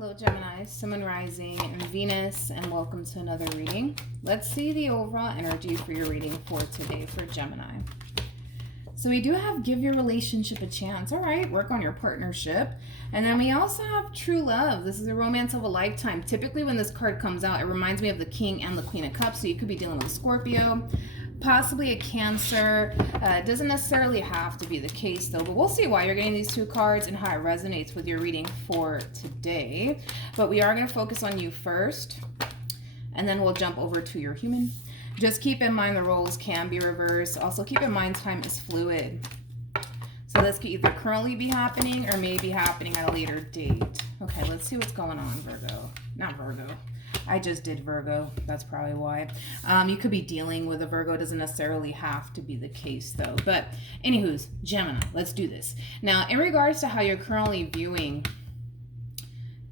Hello Gemini, Sun, Moon, Rising, and Venus, and welcome to another reading. Let's see the overall energy for your reading for today for Gemini. So we do have give your relationship a chance. All right, work on your partnership. And then we also have true love. This is a romance of a lifetime. Typically when this card comes out, it reminds me of the King and the Queen of Cups. So you could be dealing with a Scorpio, possibly a Cancer. It doesn't necessarily have to be the case though, but we'll see why you're getting these two cards and how it resonates with your reading for today. But we are going to focus on you first, and then we'll jump over to your human. Just keep in mind the roles can be reversed. Also keep in mind time is fluid. So this could either currently be happening or may be happening at a later date. Okay, let's see what's going on, Virgo. Not Virgo. I just did Virgo. That's probably why. You could be dealing with a Virgo. It doesn't necessarily have to be the case though. But anywho's, Gemini, let's do this. Now, in regards to how you're currently viewing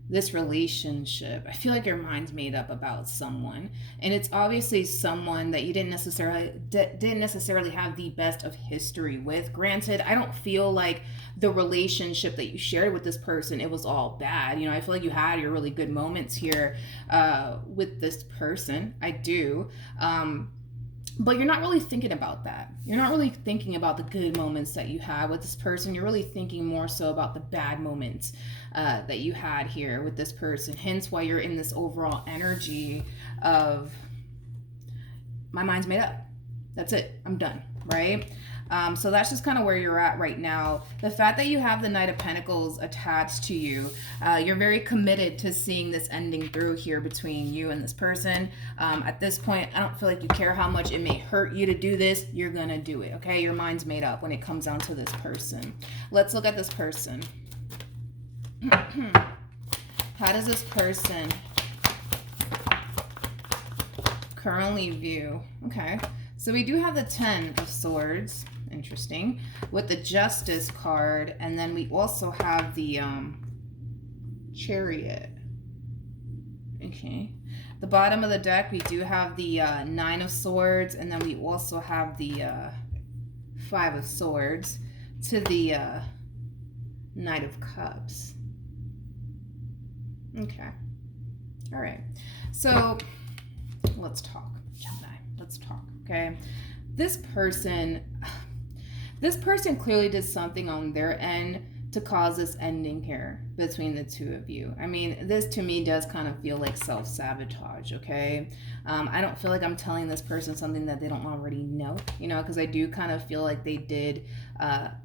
this relationship, I feel like your mind's made up about someone, and it's obviously someone that you didn't necessarily have the best of history with. Granted, I don't feel like the relationship that you shared with this person, it was all bad. You know, I feel like you had your really good moments here with this person. I do. But you're not really thinking about that. You're not really thinking about the good moments that you had with this person. You're really thinking more so about the bad moments that you had here with this person. Hence why you're in this overall energy of, my mind's made up. That's it. I'm done, right? So that's just kind of where you're at right now. The fact that you have the Knight of Pentacles attached to you, you're very committed to seeing this ending through here between you and this person. At this point, I don't feel like you care how much it may hurt you to do this. You're going to do it, okay? Your mind's made up when it comes down to this person. Let's look at this person. How does this person currently view? Okay. So we do have the 10 of Swords. Interesting. With the Justice card. And then we also have the Chariot. Okay. The bottom of the deck, we do have the 9 of Swords. And then we also have the 5 of Swords to the Knight of Cups. Okay. All right. So let's talk, Gemini. Let's talk, okay? This person clearly did something on their end to cause this ending here between the two of you. I mean, this to me does kind of feel like self-sabotage, okay? I don't feel like I'm telling this person something that they don't already know, you know, because I do kind of feel like they did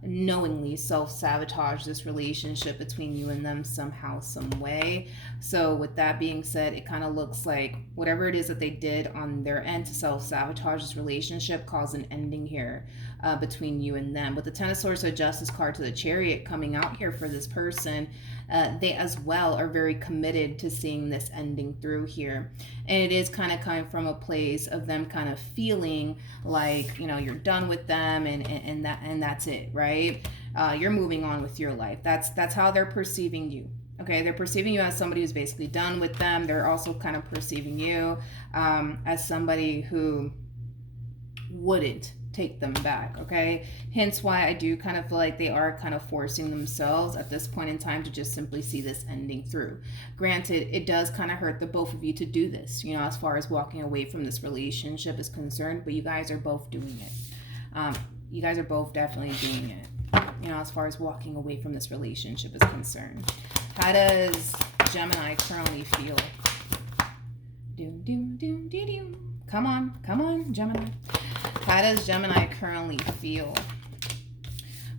knowingly self-sabotage this relationship between you and them somehow, some way. So with that being said, it kind of looks like whatever it is that they did on their end to self-sabotage this relationship caused an ending here between you and them. With the 10 of Swords, the Justice card to the Chariot coming out here for this person, they as well are very committed to seeing this ending through here. And it is kind of coming from a place of them kind of feeling like, you know, you're done with them and that's it, right? You're moving on with your life. That's how they're perceiving you. Okay, they're perceiving you as somebody who's basically done with them. They're also kind of perceiving you as somebody who wouldn't take them back, okay? Hence why I do kind of feel like they are kind of forcing themselves at this point in time to just simply see this ending through. Granted, it does kind of hurt the both of you to do this, you know, as far as walking away from this relationship is concerned, but you guys are both doing it. You guys are both definitely doing it, you know, as far as walking away from this relationship is concerned. How does Gemini currently feel? Come on, Gemini. How does Gemini currently feel?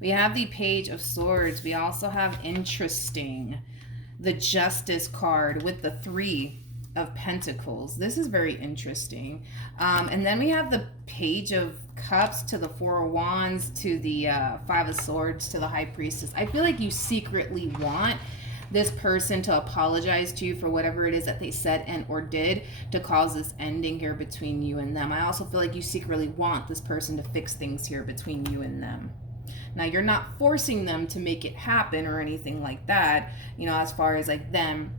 We have the Page of Swords. We also have, interesting, the Justice card with the 3 of Pentacles. This is very interesting. And then we have the Page of Cups to the 4 of Wands to the 5 of Swords to the High Priestess. I feel like you secretly want this person to apologize to you for whatever it is that they said and or did to cause this ending here between you and them. I also feel like you secretly want this person to fix things here between you and them. Now, you're not forcing them to make it happen or anything like that, you know, as far as like them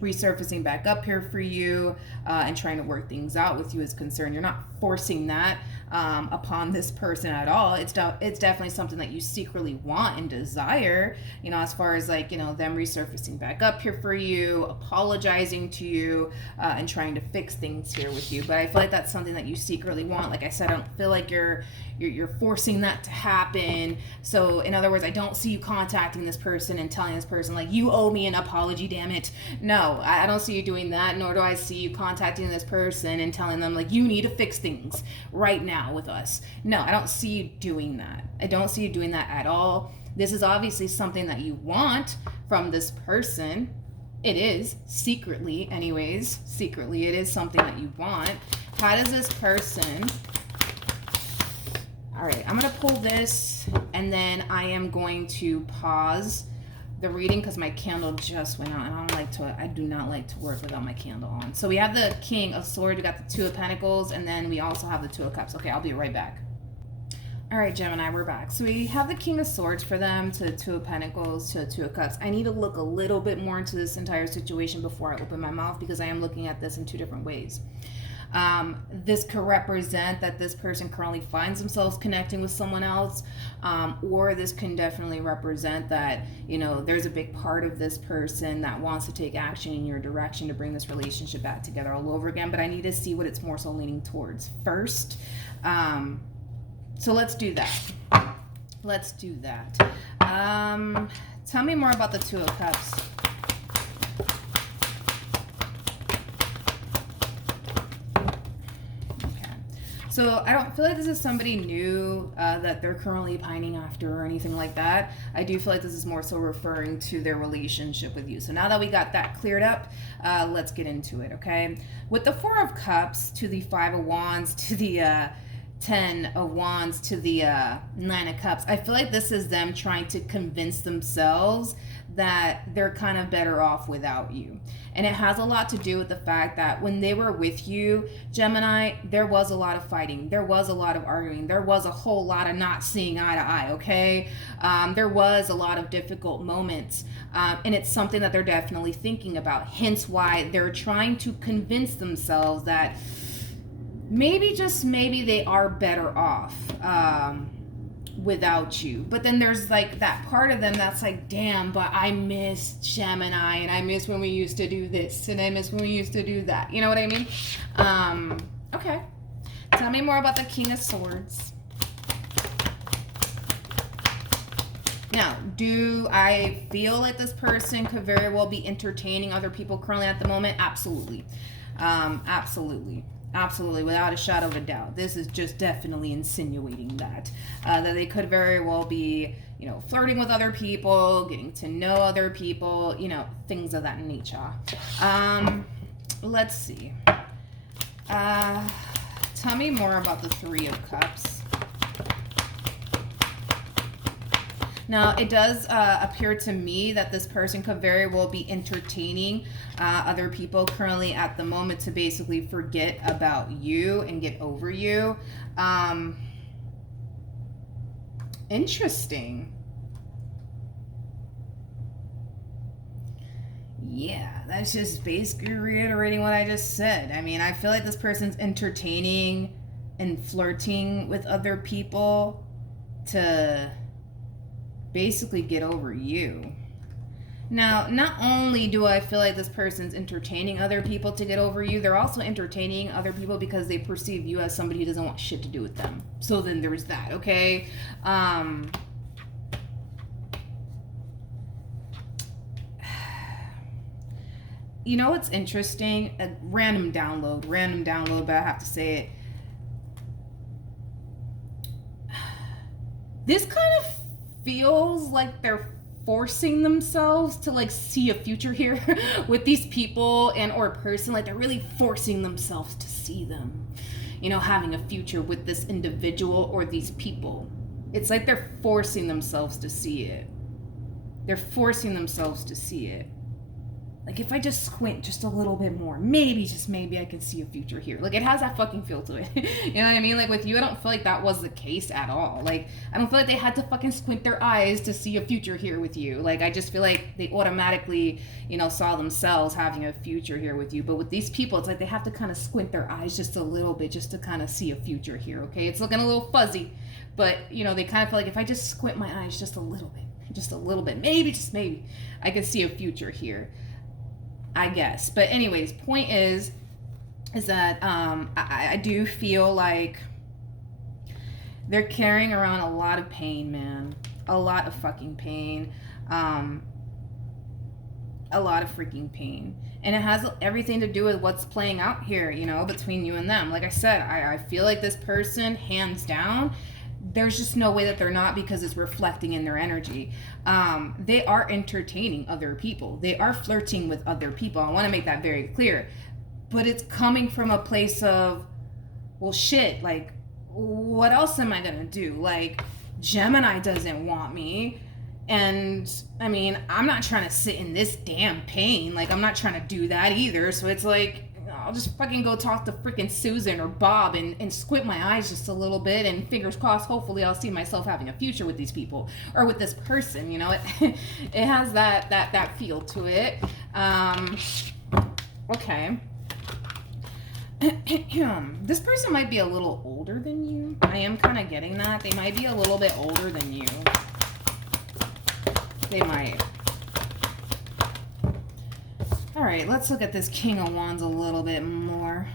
resurfacing back up here for you and trying to work things out with you is concerned. You're not forcing that. upon this person at all. It's definitely something that you secretly want and desire, as far as like, them resurfacing back up here for you, apologizing to you, and trying to fix things here with you. But I feel like that's something that you secretly want. Like I said, I don't feel like you're forcing that to happen. So in other words, I don't see you contacting this person and telling this person like, you owe me an apology, damn it. No, I don't see you doing that, nor do I see you contacting this person and telling them like, you need to fix things right now with us. No, I don't see you doing that. I don't see you doing that at all. This is obviously something that you want from this person. It is, secretly anyways. Secretly, it is something that you want. How does this person... All right, I'm going to pull this, and then I am going to pause the reading because my candle just went out, and I do not like to work without my candle on. So we have the King of Swords, we got the Two of Pentacles, and then we also have the Two of Cups. Okay, I'll be right back. All right, Gemini, we're back. So we have the King of Swords for them, to the Two of Pentacles, to the Two of Cups. I need to look a little bit more into this entire situation before I open my mouth because I am looking at this in two different ways. This could represent that this person currently finds themselves connecting with someone else, or this can definitely represent that, there's a big part of this person that wants to take action in your direction to bring this relationship back together all over again. But I need to see what it's more so leaning towards first. So let's do that. Let's do that. Tell me more about the Two of Cups. So I don't feel like this is somebody new that they're currently pining after or anything like that. I do feel like this is more so referring to their relationship with you. So now that we got that cleared up, let's get into it, okay? With the Four of Cups to the Five of Wands to the 10 of Wands to the 9 of Cups, I feel like this is them trying to convince themselves that they're kind of better off without you. And it has a lot to do with the fact that when they were with you, Gemini, there was a lot of fighting. There was a lot of arguing. There was a whole lot of not seeing eye to eye, okay? There was a lot of difficult moments. And it's something that they're definitely thinking about. Hence why they're trying to convince themselves that maybe, just maybe, they are better off without you. But then there's like that part of them that's like, damn, but I miss Gemini, and I miss when we used to do this, and I miss when we used to do that. You know what I mean? Okay. Tell me more about the King of Swords. Now, do I feel like this person could very well be entertaining other people currently at the moment? Absolutely. Absolutely. Absolutely, without a shadow of a doubt. This is just definitely insinuating that they could very well be, flirting with other people, getting to know other people, things of that nature. Let's see. Tell me more about the Three of Cups. Now, it does appear to me that this person could very well be entertaining other people currently at the moment to basically forget about you and get over you. Interesting. Yeah, that's just basically reiterating what I just said. I mean, I feel like this person's entertaining and flirting with other people to basically get over you. Now, not only do I feel like this person's entertaining other people to get over you, they're also entertaining other people because they perceive you as somebody who doesn't want shit to do with them. So then there's that, okay? You know what's interesting? A random download, but I have to say it. This kind of feels like they're forcing themselves to like see a future here with these people and or person. Like they're really forcing themselves to see them, having a future with this individual or these people. It's like they're forcing themselves to see it. They're forcing themselves to see it. Like, if I just squint just a little bit more, maybe, just maybe, I can see a future here. Like, it has that fucking feel to it. You know what I mean? Like, with you, I don't feel like that was the case at all. Like, I don't feel like they had to fucking squint their eyes to see a future here with you. Like, I just feel like they automatically, you know, saw themselves having a future here with you. But with these people, it's like they have to kind of squint their eyes just a little bit just to kind of see a future here, okay? It's looking a little fuzzy, but, you know, they kind of feel like if I just squint my eyes just a little bit, maybe, just maybe, I can see a future here, I guess. But anyways, point is that I do feel like they're carrying around a lot of pain, man. A lot of fucking pain. A lot of freaking pain. And it has everything to do with what's playing out here, you know, between you and them. Like I said, I feel like this person, hands down, there's just no way that they're not, because it's reflecting in their energy. They are entertaining other people. They are flirting with other people. I want to make that very clear. But it's coming from a place of, well, shit, like, what else am I going to do? Like, Gemini doesn't want me. And, I mean, I'm not trying to sit in this damn pain. Like, I'm not trying to do that either. So it's like, I'll just fucking go talk to freaking Susan or Bob and squint my eyes just a little bit, and fingers crossed, hopefully I'll see myself having a future with these people or with this person, you know. It has that feel to it. Okay. This person might be a little older than you. I am kind of getting that. They might be a little bit older than you. They might. All right, let's look at this King of Wands a little bit more.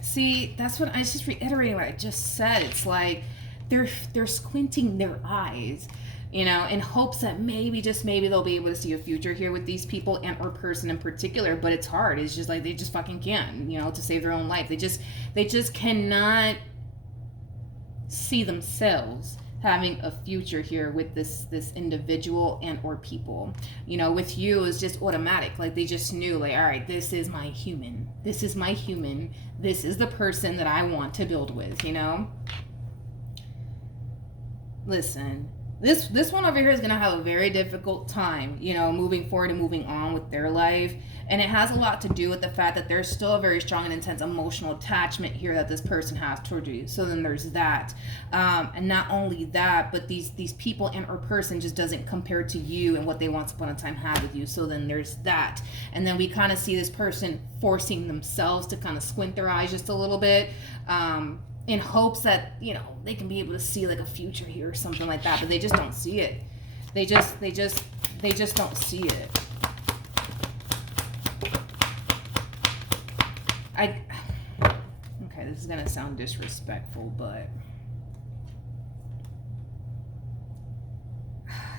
See, that's what I just reiterating what I just said. It's like they're squinting their eyes, you know, in hopes that maybe, just maybe, they'll be able to see a future here with these people and or person in particular. But it's hard. It's just like they just fucking can't, you know, to save their own life. They just cannot see themselves having a future here with this individual and or people. You know, with you, it's just automatic. Like, they just knew, like, all right, this is my human. This is my human. This is the person that I want to build with, you know? Listen, this one over here is going to have a very difficult time, you know, moving forward and moving on with their life. And it has a lot to do with the fact that there's still a very strong and intense emotional attachment here that this person has toward you. So then there's that. And not only that, but these people and or person just doesn't compare to you and what they once upon a time had with you. So then there's that. And then we kind of see this person forcing themselves to kind of squint their eyes just a little bit, in hopes that, you know, they can be able to see like a future here or something like that. But they just don't see it. They just don't see it. Okay, this is gonna sound disrespectful, but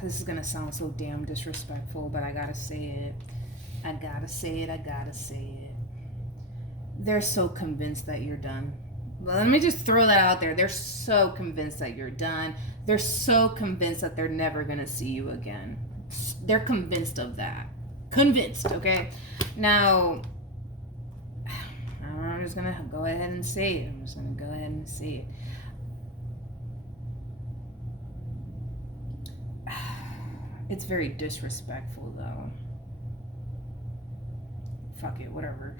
this is gonna sound so damn disrespectful, but I gotta say it. I gotta say it. They're so convinced that you're done. Well, let me just throw that out there. They're so convinced that you're done. They're so convinced that they're never gonna see you again. They're convinced of that. Convinced, okay? Now, I'm just gonna go ahead and say it. It's very disrespectful, though. Fuck it, whatever.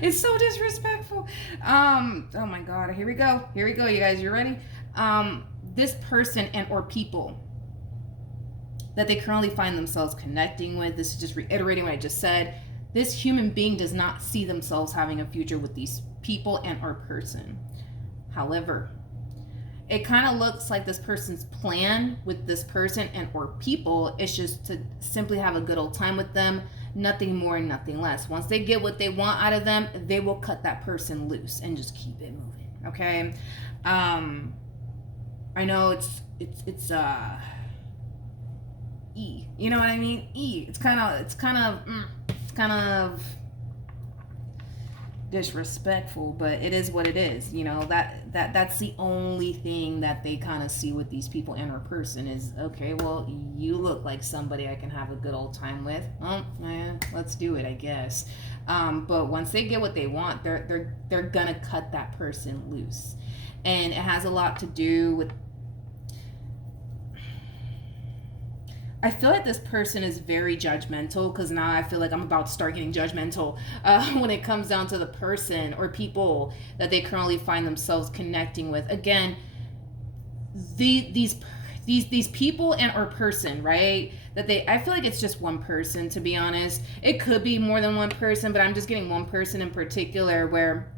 It's so disrespectful. Oh my god, here we go, you guys, you ready? This person and or people that they currently find themselves connecting with, this is just reiterating what I just said, this human being does not see themselves having a future with these people and or person. However, it kind of looks like this person's plan with this person and or people is just to simply have a good old time with them, nothing more and nothing less. Once they get what they want out of them, they will cut that person loose and just keep it moving, okay? I know it's E, you know what I mean? E. It's kind of disrespectful, but it is what it is. You know, that's the only thing that they kind of see with these people and or person is, okay, well, you look like somebody I can have a good old time with. Oh, yeah, let's do it, I guess. But once they get what they want, they're gonna cut that person loose, and it has a lot to do with, I feel like this person is very judgmental, because now I feel like I'm about to start getting judgmental when it comes down to the person or people that they currently find themselves connecting with. Again, these people and or person, right? I feel like it's just one person, to be honest. It could be more than one person, but I'm just getting one person in particular where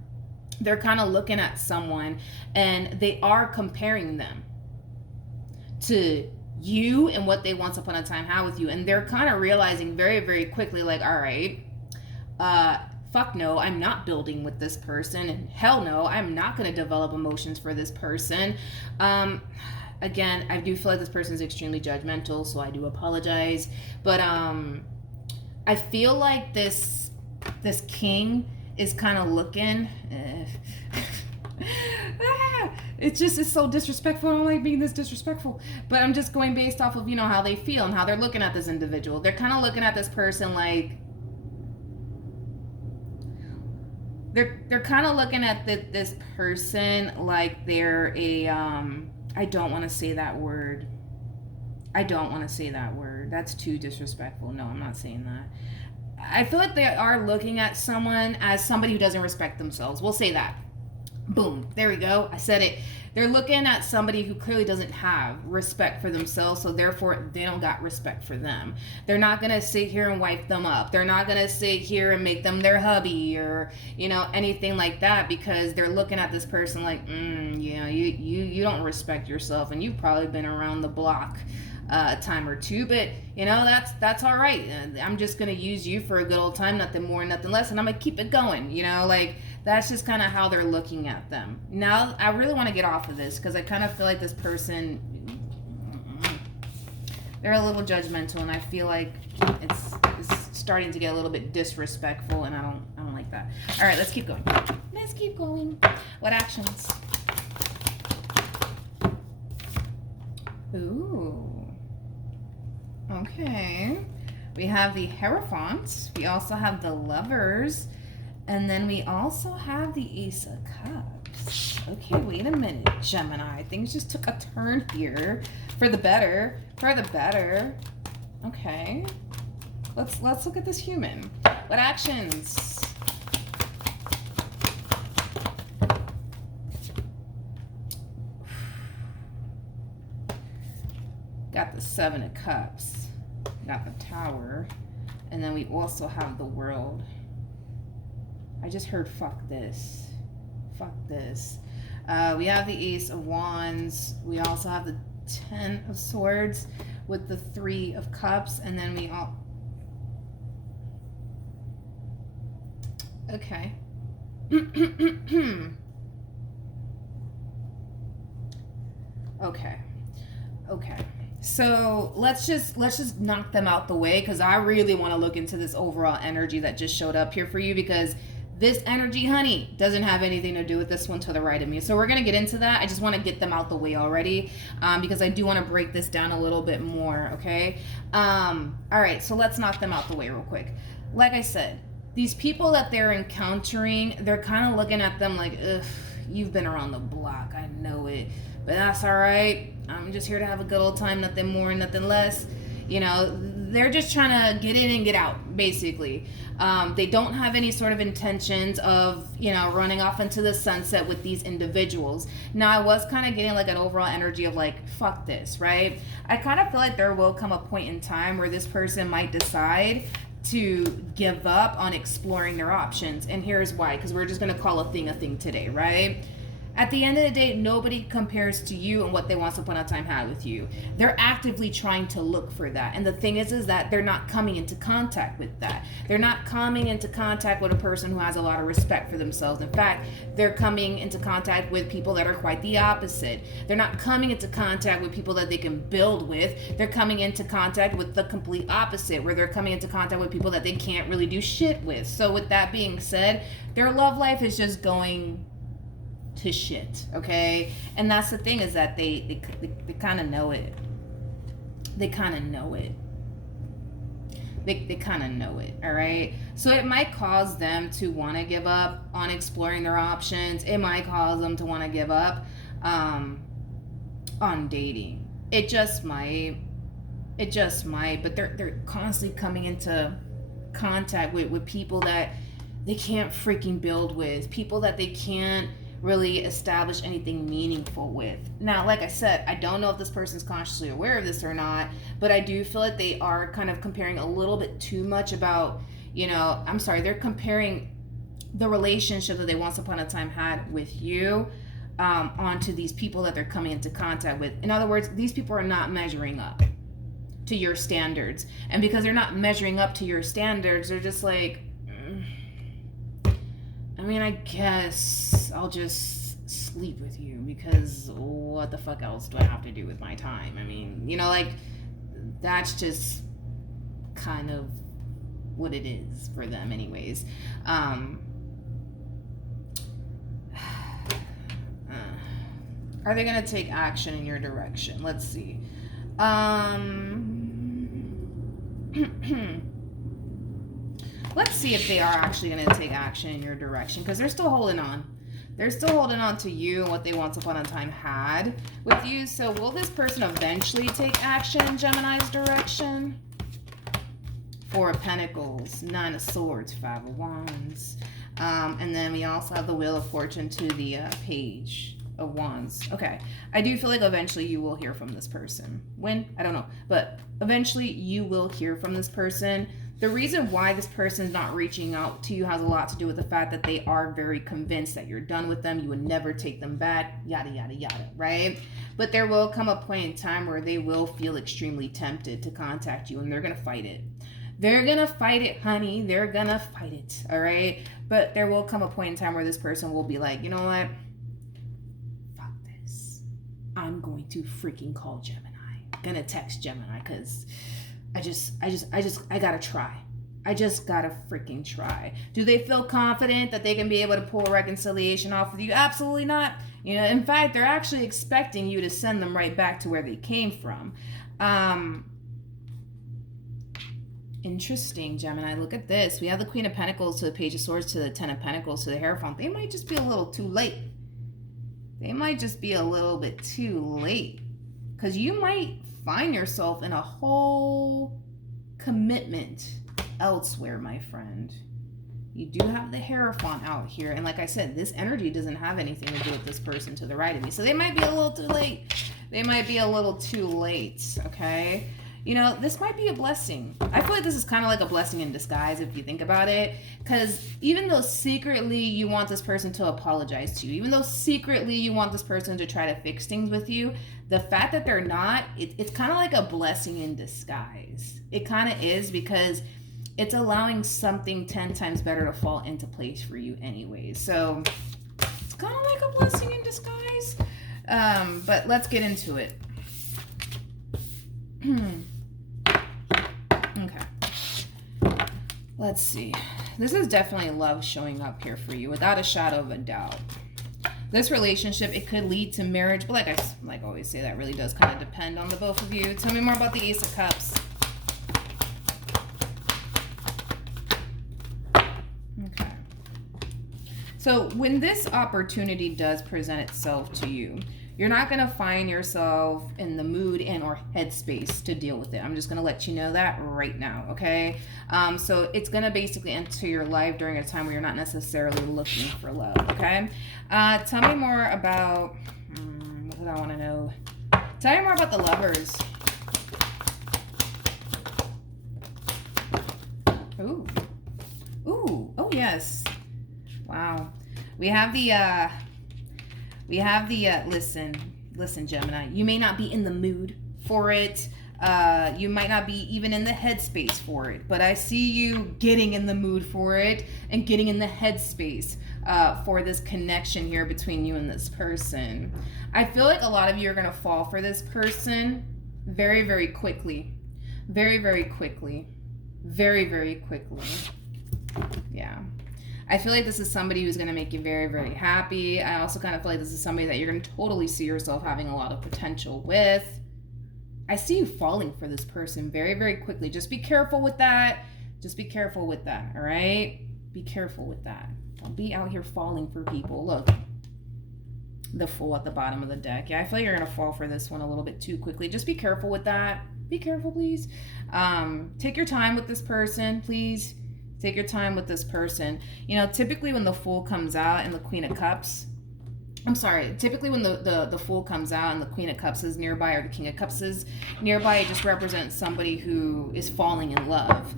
they're kind of looking at someone and they are comparing them to you and what they once upon a time had with you, and they're kind of realizing very, very quickly, like, all right, fuck no, I'm not building with this person, and hell no, I'm not going to develop emotions for this person. Again, I do feel like this person is extremely judgmental, so I do apologize, but I feel like this king is kind of looking it's so disrespectful. I don't like being this disrespectful, but I'm just going based off of, how they feel and how they're looking at this individual. They're kind of looking at this person like they're kind of looking at this person like they're a I don't want to say that word. That's too disrespectful. No, I'm not saying that. I feel like they are looking at someone as somebody who doesn't respect themselves. We'll say that. Boom. There we go. I said it. They're looking at somebody who clearly doesn't have respect for themselves, so therefore they don't got respect for them. They're not going to sit here and wipe them up. They're not going to sit here and make them their hubby or, anything like that, because they're looking at this person like, you don't respect yourself, and you've probably been around the block a time or two, but that's all right. I'm just gonna use you for a good old time, nothing more, nothing less, and I'm gonna keep it going. That's just kind of how they're looking at them. Now, I really want to get off of this because I kind of feel like this person, they're a little judgmental, and I feel like it's starting to get a little bit disrespectful, and I don't like that. All right, let's keep going. What actions? Ooh. Okay, we have the Hierophant, we also have the Lovers, and then we also have the Ace of Cups. Okay, wait a minute, Gemini. Things just took a turn here for the better. Okay, let's look at this human. What actions? Got the Seven of Cups, got the Tower, and then we also have the World. I just heard fuck this. We have the Ace of Wands. We also have the Ten of Swords with the Three of Cups, and then we all... Okay. Okay. So let's just knock them out the way, because I really want to look into this overall energy that just showed up here for you, because this energy, honey, doesn't have anything to do with this one to the right of me. So we're going to get into that. I just want to get them out the way already, because I do want to break this down a little bit more, okay? All right, so let's knock them out the way real quick. Like I said, these people that they're encountering, they're kind of looking at them like, ugh, you've been around the block, I know it, but that's all right. I'm just here to have a good old time, nothing more, nothing less. They're just trying to get in and get out, basically. They don't have any sort of intentions of, running off into the sunset with these individuals. Now, I was kind of getting like an overall energy of like, fuck this, right? I kind of feel like there will come a point in time where this person might decide to give up on exploring their options. And here's why, because we're just going to call a thing today, right? At the end of the day, nobody compares to you and what they once upon a time had with you. They're actively trying to look for that. And the thing is that they're not coming into contact with that. They're not coming into contact with a person who has a lot of respect for themselves. In fact, they're coming into contact with people that are quite the opposite. They're not coming into contact with people that they can build with. They're coming into contact with the complete opposite, where they're coming into contact with people that they can't really do shit with. So with that being said, their love life is just going to shit, okay? And that's the thing, is that they kind of know it. They kind of know it, all right? So it might cause them to want to give up on exploring their options. It might cause them to want to give up on dating. It just might. It just might, but they're constantly coming into contact with people that they can't freaking build with, people that they can't really establish anything meaningful with. Now, like I said, I don't know if this person's consciously aware of this or not, but I do feel like they are kind of comparing a little bit too much about, they're comparing the relationship that they once upon a time had with you onto these people that they're coming into contact with. In other words, these people are not measuring up to your standards. And because they're not measuring up to your standards, they're just like, I guess I'll just sleep with you, because what the fuck else do I have to do with my time? That's just kind of what it is for them anyways. Are they going to take action in your direction? Let's see. Let's see if they are actually going to take action in your direction, because they're still holding on. They're still holding on to you and what they once upon a time had with you. So will this person eventually take action in Gemini's direction? Four of Pentacles, Nine of Swords, Five of Wands. And then we also have the Wheel of Fortune to the Page of Wands. Okay. I do feel like eventually you will hear from this person. When? I don't know. But eventually you will hear from this person. The reason why this person is not reaching out to you has a lot to do with the fact that they are very convinced that you're done with them. You would never take them back, yada, yada, yada, right? But there will come a point in time where they will feel extremely tempted to contact you, and they're going to fight it. They're going to fight it, honey. They're going to fight it, all right? But there will come a point in time where this person will be like, you know what? Fuck this. I'm going to freaking call Gemini. I'm going to text Gemini, because I gotta try. I just gotta freaking try. Do they feel confident that they can be able to pull a reconciliation off with you? Absolutely not. In fact, they're actually expecting you to send them right back to where they came from. Interesting, Gemini. Look at this. We have the Queen of Pentacles to the Page of Swords to the Ten of Pentacles to the Hierophant. They might just be a little too late. They might just be a little bit too late, because you might find yourself in a whole commitment elsewhere, my friend. You do have the Hierophant out here, and like I said, this energy doesn't have anything to do with this person to the right of me, so they might be a little too late. They might be a little too late, okay? This might be a blessing. I feel like this is kind of like a blessing in disguise if you think about it, because even though secretly you want this person to apologize to you, even though secretly you want this person to try to fix things with you, the fact that they're not, it's kind of like a blessing in disguise. It kind of is, because it's allowing something 10 times better to fall into place for you anyways. So it's kind of like a blessing in disguise. But let's get into it. Okay. Let's see. This is definitely love showing up here for you, without a shadow of a doubt. This relationship, it could lead to marriage, but like I always say, that really does kind of depend on the both of you. Tell me more about the Ace of Cups. Okay. So when this opportunity does present itself to you, you're not going to find yourself in the mood and or headspace to deal with it. I'm just going to let you know that right now, okay? So it's going to basically enter your life during a time where you're not necessarily looking for love, okay? Tell me more about, what do I want to know? Tell me more about the Lovers. Ooh. Ooh. Oh, yes. Wow. We have the, listen, Gemini, you may not be in the mood for it. You might not be even in the headspace for it, but I see you getting in the mood for it and getting in the headspace for this connection here between you and this person. I feel like a lot of you are going to fall for this person very, very quickly. Very, very quickly. Very, very quickly. Yeah. I feel like this is somebody who's going to make you very, very happy. I also kind of feel like this is somebody that you're going to totally see yourself having a lot of potential with. I see you falling for this person very, very quickly. Just be careful with that. Just be careful with that, all right? Be careful with that. Don't be out here falling for people. Look, the Fool at the bottom of the deck. Yeah, I feel like you're going to fall for this one a little bit too quickly. Just be careful with that. Be careful, please. Take your time with this person, please. Take your time with this person. You know, typically when the Fool comes out and the Queen of Cups, typically when the Fool comes out and the Queen of Cups is nearby or the King of Cups is nearby, it just represents somebody who is falling in love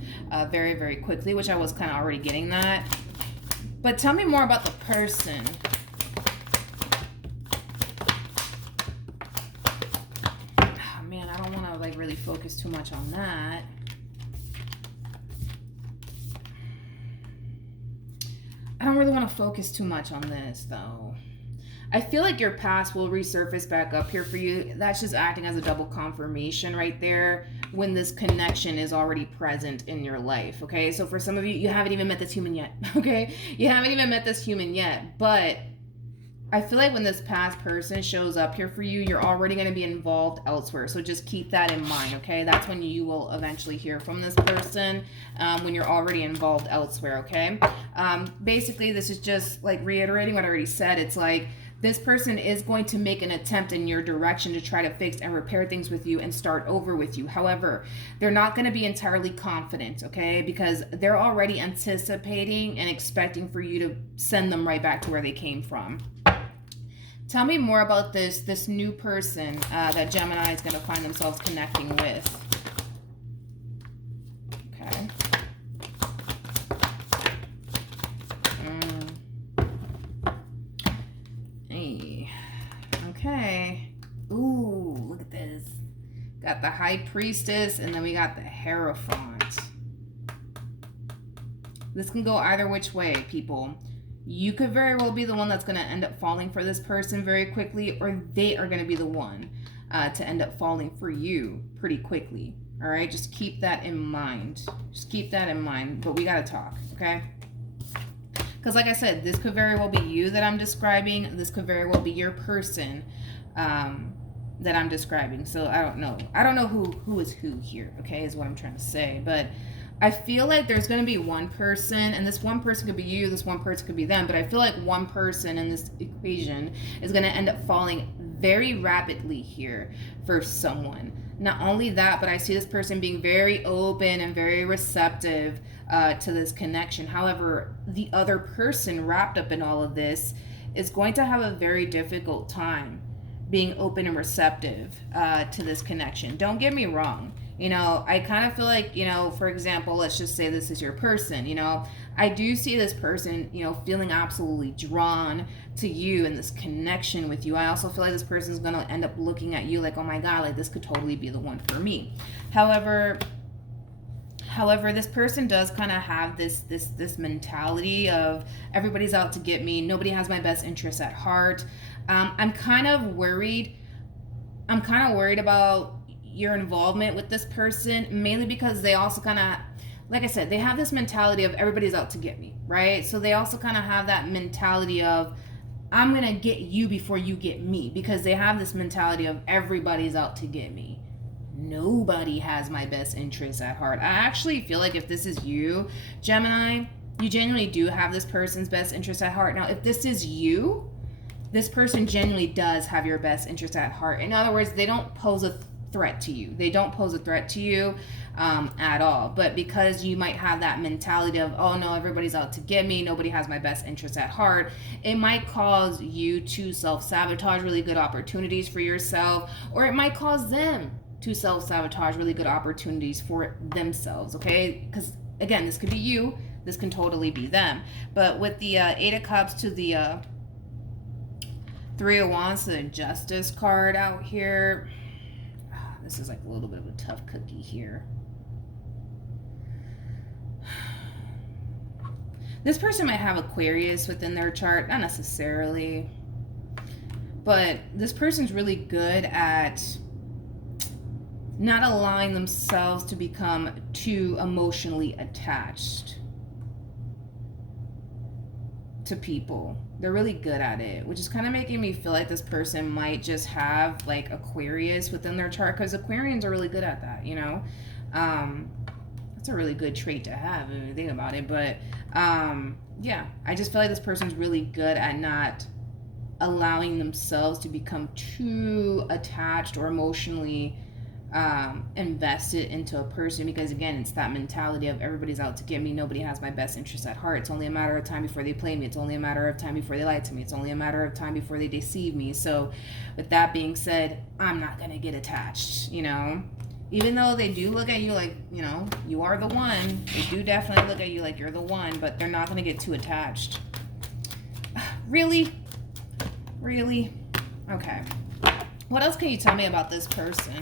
very, very quickly, which I was kind of already getting that. But tell me more about the person. Oh, man, I don't want to like really focus too much on that. I don't really want to focus too much on this, though. I feel like your past will resurface back up here for you. That's just acting as a double confirmation right there when this connection is already present in your life, okay? So for some of you, you haven't even met this human yet, okay? You haven't even met this human yet, but I feel like when this past person shows up here for you, you're already going to be involved elsewhere. So just keep that in mind, okay? That's when you will eventually hear from this person, when you're already involved elsewhere, okay? Basically, this is just like reiterating what I already said. It's like this person is going to make an attempt in your direction to try to fix and repair things with you and start over with you. However, they're not going to be entirely confident, okay? Because they're already anticipating and expecting for you to send them right back to where they came from. Tell me more about this new person that Gemini is going to find themselves connecting with. Okay. Hey. Okay. Ooh, look at this. Got the High Priestess, and then we got the Hierophant. This can go either which way, people. You could very well be the one that's going to end up falling for this person very quickly, or they are going to be the one to end up falling for you pretty quickly. All right, just keep that in mind. Just keep that in mind. But we got to talk, okay? Because like I said, this could very well be you that I'm describing. This could very well be your person that I'm describing. So I don't know. I don't know who is who here, okay, is what I'm trying to say. But I feel like there's going to be one person, and this one person could be you, this one person could be them, but I feel like one person in this equation is going to end up falling very rapidly here for someone. Not only that, but I see this person being very open and very receptive to this connection. However, the other person wrapped up in all of this is going to have a very difficult time being open and receptive to this connection. Don't get me wrong. You know, I kind of feel like, you know, for example, let's just say this is your person, you know, I do see this person, you know, feeling absolutely drawn to you and this connection with you. I also feel like this person is going to end up looking at you like, oh my God, like this could totally be the one for me. However, this person does kind of have this mentality of everybody's out to get me. Nobody has my best interests at heart. I'm kind of worried about your involvement with this person, mainly because they also kind of, like I said, they have this mentality of everybody's out to get me, right? So they also kind of have that mentality of I'm gonna get you before you get me, because they have this mentality of everybody's out to get me. Nobody has my best interests at heart. I actually feel like if this is you, Gemini, you genuinely do have this person's best interest at heart. Now, if this is you, this person genuinely does have your best interest at heart. In other words, they don't pose a threat to you. They don't pose a threat to you at all. But because you might have that mentality of, oh no, everybody's out to get me, nobody has my best interests at heart, it might cause you to self-sabotage really good opportunities for yourself, or it might cause them to self-sabotage really good opportunities for themselves, okay? Because again, this could be you, this can totally be them. But with the Eight of Cups to the Three of Wands to the Justice card out here, this is like a little bit of a tough cookie here. This person might have Aquarius within their chart, not necessarily, but this person's really good at not allowing themselves to become too emotionally attached to people. They're really good at it, which is kind of making me feel like this person might just have like Aquarius within their chart, because Aquarians are really good at that, you know. That's a really good trait to have if you think about it. But yeah, I just feel like this person's really good at not allowing themselves to become too attached or emotionally invested into a person, because again, it's that mentality of everybody's out to get me, nobody has my best interest at heart. It's only a matter of time before they play me, it's only a matter of time before they lie to me, it's only a matter of time before they deceive me. So with that being said, I'm not gonna get attached, you know, even though they do look at you like, you know, you are the one. They do definitely look at you like you're the one, but they're not gonna get too attached. Really okay. What else can you tell me about this person?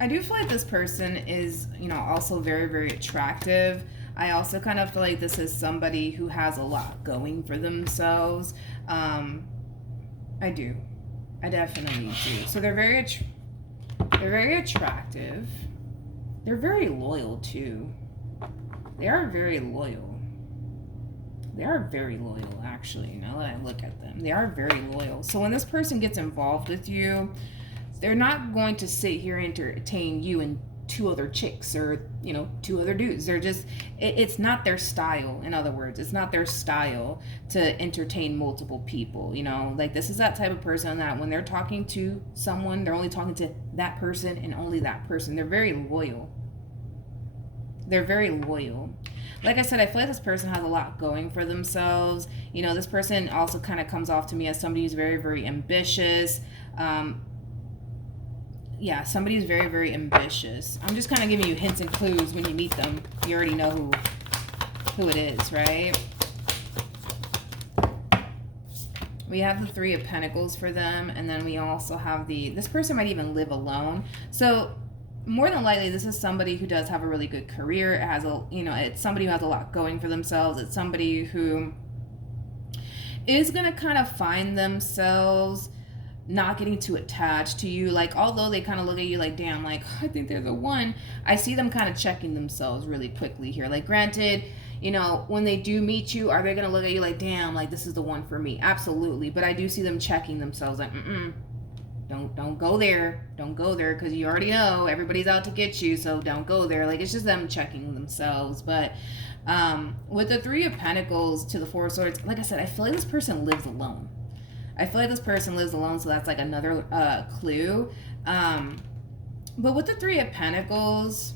I do feel like this person is, you know, also very, very attractive. I also kind of feel like this is somebody who has a lot going for themselves. I do. I definitely do. So they're very attractive. They're very loyal too. They are very loyal. They are very loyal, actually, now that I look at them. They are very loyal. So when this person gets involved with you, they're not going to sit here and entertain you and 2 other chicks or, you know, 2 other dudes. They're just, it's not their style. In other words, it's not their style to entertain multiple people, you know. Like, this is that type of person that when they're talking to someone, they're only talking to that person and only that person. They're very loyal. They're very loyal. Like I said, I feel like this person has a lot going for themselves. You know, this person also kind of comes off to me as somebody who's very, very ambitious. Yeah, somebody who's very, very ambitious. I'm just kind of giving you hints and clues. When you meet them, you already know who it is, right? We have the 3 of Pentacles for them, and then we also have this person might even live alone. So more than likely, this is somebody who does have a really good career. It has it's somebody who has a lot going for themselves. It's somebody who is going to kind of find themselves not getting too attached to you. Like, although they kind of look at you like, damn, like, I think they're the one, I see them kind of checking themselves really quickly here. Like, granted, you know, when they do meet you, are they going to look at you like, damn, like, this is the one for me? Absolutely. But I do see them checking themselves like, don't go there. Don't go there, because you already know everybody's out to get you, so don't go there. Like, it's just them checking themselves. But with the 3 of Pentacles to the 4 of Swords, like I said, I feel like this person lives alone. I feel like this person lives alone, so that's like another clue. But with the 3 of Pentacles,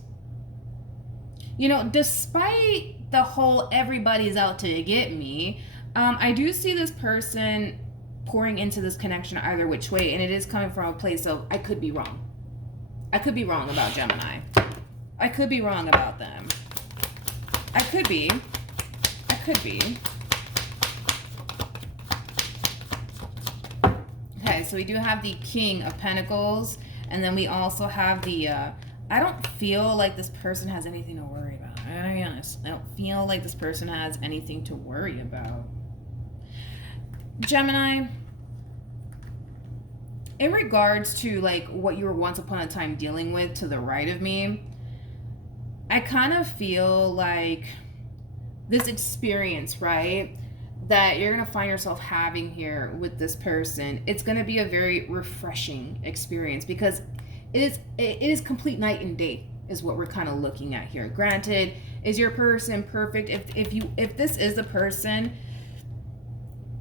you know, despite the whole everybody's out to get me, I do see this person pouring into this connection either which way, and it is coming from a place of, I could be wrong. I could be wrong about Gemini. I could be wrong about them. I could be. Okay, so we do have the King of Pentacles, and then we also have the, I don't feel like this person has anything to worry about. I gotta be honest. I don't feel like this person has anything to worry about. Gemini, in regards to, like, what you were once upon a time dealing with to the right of me, I kind of feel like this experience, right, that you're going to find yourself having here with this person, it's going to be a very refreshing experience, because it is complete night and day is what we're kind of looking at here. Granted, is your person perfect? If this is a person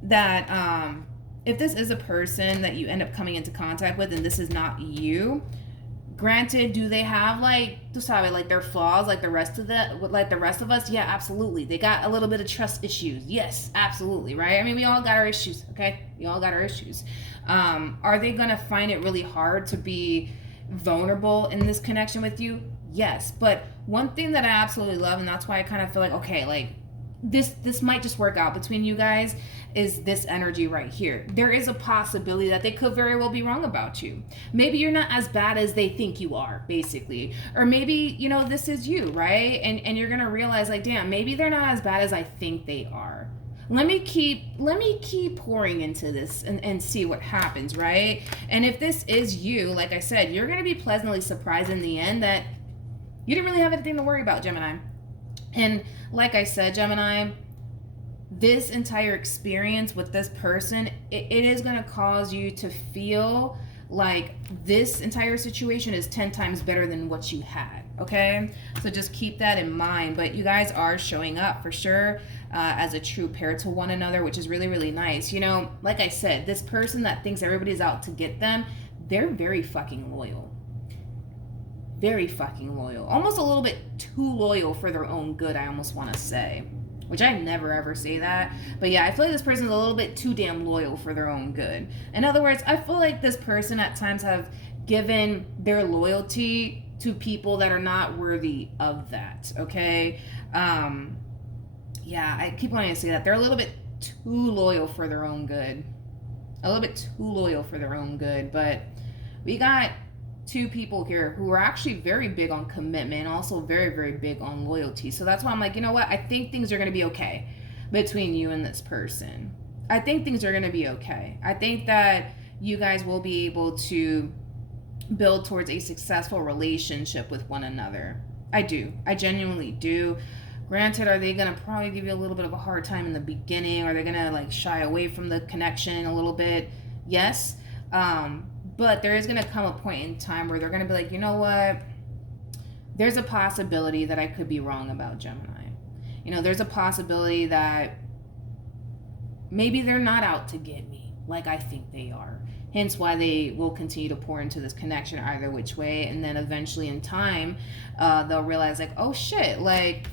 that if this is a person that you end up coming into contact with and this is not you, granted, do they have like their flaws like the rest of us? Yeah, absolutely. They got a little bit of trust issues. Yes, absolutely, right? I mean, we all got our issues, okay? We all got our issues. Are they gonna find it really hard to be vulnerable in this connection with you? Yes, but one thing that I absolutely love, and that's why I kind of feel like, okay, like this might just work out between you guys, is this energy right here. There is a possibility that they could very well be wrong about you. Maybe you're not as bad as they think you are, basically. Or maybe, you know, this is you, right? And you're gonna realize, like, damn, maybe they're not as bad as I think they are. Let me keep pouring into this and see what happens, right? And if this is you, like I said, you're gonna be pleasantly surprised in the end that you didn't really have anything to worry about, Gemini. And like I said, Gemini, this entire experience with this person, it is going to cause you to feel like this entire situation is 10 times better than what you had. okay? So just keep that in mind. But you guys are showing up for sure as a true pair to one another, which is really, really nice. You know, like I said, this person that thinks everybody's out to get them, they're very fucking loyal. Very fucking loyal. Almost a little bit too loyal for their own good, I almost want to say. Which I never ever say that. But yeah, I feel like this person's a little bit too damn loyal for their own good. In other words, I feel like this person at times have given their loyalty to people that are not worthy of that, okay? Yeah, I keep wanting to say that. They're a little bit too loyal for their own good. A little bit too loyal for their own good. But we got two people here who are actually very big on commitment and also very, very big on loyalty. So that's why I'm like, you know what? I think things are going to be okay between you and this person. I think things are going to be okay. I think that you guys will be able to build towards a successful relationship with one another. I do. I genuinely do. Granted, are they going to probably give you a little bit of a hard time in the beginning? Are they going to like shy away from the connection a little bit? Yes. But there is going to come a point in time where they're going to be like, you know what? There's a possibility that I could be wrong about Gemini. You know, there's a possibility that maybe they're not out to get me like I think they are. Hence why they will continue to pour into this connection either which way. And then eventually in time, they'll realize like, oh shit, like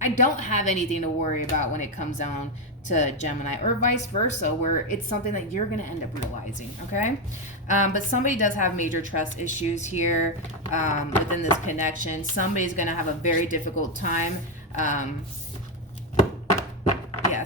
I don't have anything to worry about when it comes down to Gemini, or vice versa, where it's something that you're going to end up realizing, okay? But somebody does have major trust issues here within this connection. Somebody's going to have a very difficult time.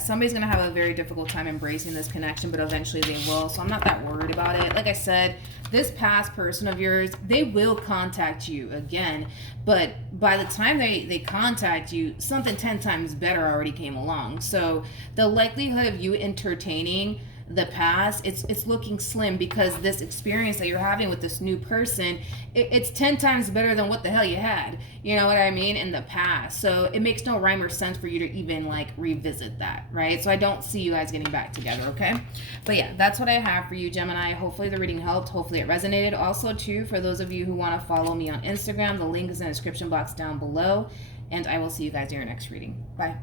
Somebody's going to have a very difficult time embracing this connection, but eventually they will. So I'm not that worried about it. Like I said, this past person of yours, they will contact you again. But by the time they contact you, something 10 times better already came along. So the likelihood of you entertaining the past, it's looking slim, because this experience that you're having with this new person, it's 10 times better than what the hell you had, you know what I mean, in the past. So it makes no rhyme or sense for you to even like revisit that, right? So I don't see you guys getting back together, okay? But yeah, that's what I have for you, Gemini. Hopefully the reading helped. Hopefully it resonated. Also too, for those of you who want to follow me on Instagram, the link is in the description box down below, and I will see you guys in your next reading. Bye.